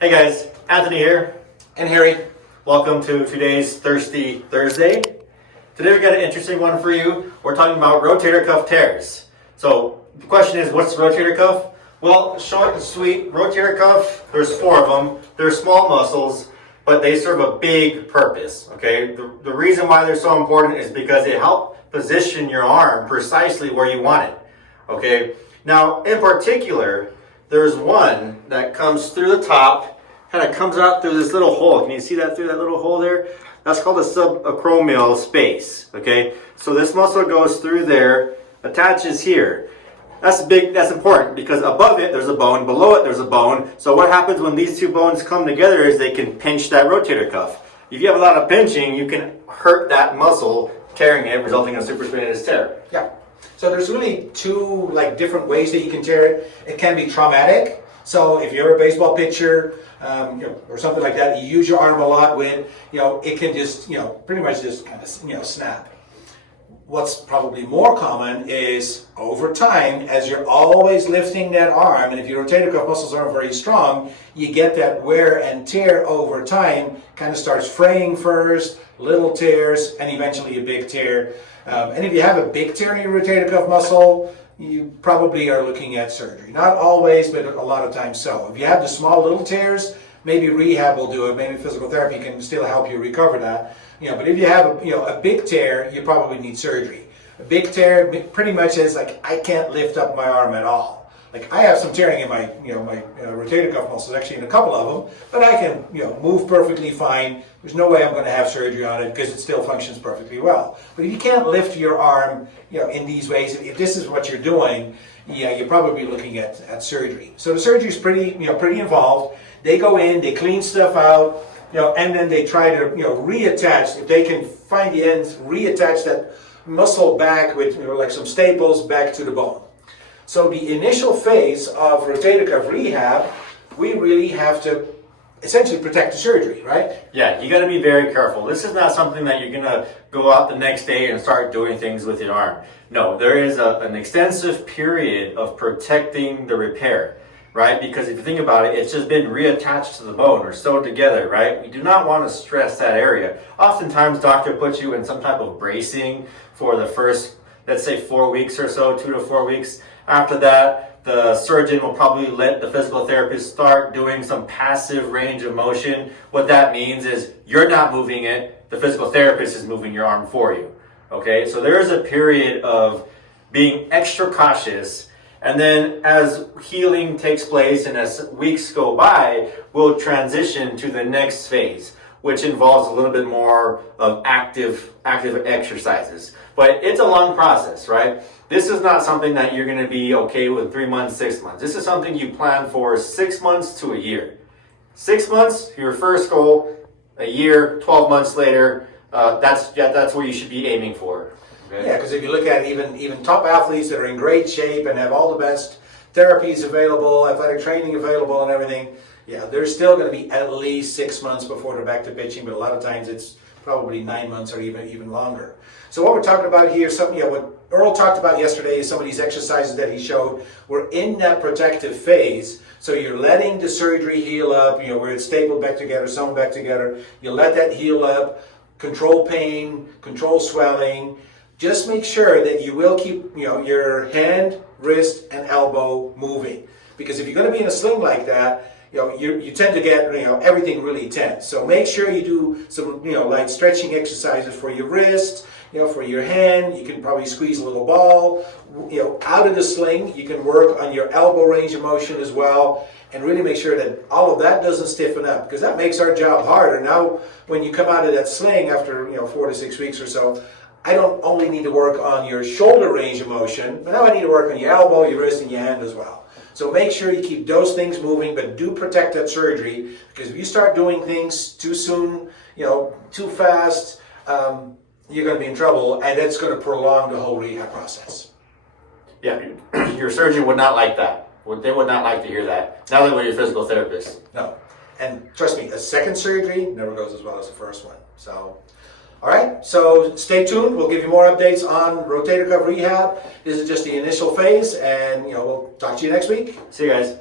Hey guys, Anthony here. And Harry. Welcome to today's Thirsty Thursday. Today we got an interesting one for you. We're talking about rotator cuff tears. So the question is, what's rotator cuff? Well, short and sweet, rotator cuff, there's four of them. They're small muscles, but they serve a big purpose, okay? The reason why they're so important is because they help position your arm precisely where you want it, okay? Now, in particular, there's one that comes through the top, kind of comes out through this little hole. Can you see that through that little hole there? That's called the subacromial space, okay? So this muscle goes through there, attaches here. That's big, that's important because above it there's a bone, below it there's a bone. So what happens when these two bones come together is they can pinch that rotator cuff. If you have a lot of pinching, you can hurt that muscle, tearing it, resulting in a supraspinatus tear. Yeah. So there's really two different ways that you can tear it. It can be traumatic. So if you're a baseball pitcher or something like that, you use your arm a lot with, it can just, pretty much just kind of, snap. What's probably more common is over time, as you're always lifting that arm, and if your rotator cuff muscles aren't very strong, you get that wear and tear over time, kind of starts fraying first, little tears, and eventually a big tear. And if you have a big tear in your rotator cuff muscle, you probably are looking at surgery. Not always, but a lot of times so. If you have the small little tears, maybe rehab will do it. Maybe physical therapy can still help you recover that. But if you have a big tear, you probably need surgery. A big tear pretty much is like, I can't lift up my arm at all. Like I have some tearing in my my rotator cuff muscles, actually in a couple of them, but I can move perfectly fine. There's no way I'm going to have surgery on it because it still functions perfectly well. But if you can't lift your arm in these ways, if this is what you're doing, you're probably looking at surgery. So the surgery is pretty pretty involved. They go in, they clean stuff out, and then they try to reattach, if they can find the ends, reattach that muscle back with like some staples back to the bone. So the initial phase of rotator cuff rehab, we really have to essentially protect the surgery, right? Yeah, you got to be very careful. This is not something that you're going to go out the next day and start doing things with your arm. No, there is an extensive period of protecting the repair, right? Because if you think about it, it's just been reattached to the bone or sewed together, right? We do not want to stress that area. Oftentimes, doctor puts you in some type of bracing for the first, let's say 4 weeks or so, 2 to 4 weeks. After that, the surgeon will probably let the physical therapist start doing some passive range of motion. What that means is you're not moving it, the physical therapist is moving your arm for you. Okay, so there is a period of being extra cautious, and then as healing takes place and as weeks go by, we'll transition to the next phase, which involves a little bit more of active exercises. But it's a long process, right? This is not something that you're going to be okay with 3 months, 6 months. This is something you plan for 6 months to a year. 6 months, your first goal. A year, 12 months later, that's where you should be aiming for. Okay? Yeah, because if you look at even top athletes that are in great shape and have all the best therapies available, athletic training available and everything, yeah, they're still going to be at least 6 months before they're back to pitching, but a lot of times it's probably 9 months or even longer. So what we're talking about here, what Earl talked about yesterday is some of these exercises that he showed. We're in that protective phase, so you're letting the surgery heal up, where it's stapled back together, sewn back together. You let that heal up, control pain, control swelling. Just make sure that you will keep your hand, wrist, and elbow moving. Because if you're going to be in a sling like that, you tend to get everything really tense. So make sure you do some light stretching exercises for your wrist, for your hand. You can probably squeeze a little ball. Out of the sling, you can work on your elbow range of motion as well, and really make sure that all of that doesn't stiffen up, because that makes our job harder. Now, when you come out of that sling after 4 to 6 weeks or so, I don't only need to work on your shoulder range of motion, but now I need to work on your elbow, your wrist, and your hand as well. So make sure you keep those things moving, but do protect that surgery, because if you start doing things too soon, too fast, you're going to be in trouble, and that's going to prolong the whole rehab process. Yeah, your surgeon would not like that. They would not like to hear that. Now that we're your physical therapist. No, and trust me, a second surgery never goes as well as the first one. So, all right, so stay tuned. We'll give you more updates on rotator cuff rehab. This is just the initial phase, and we'll talk to you next week. See you guys.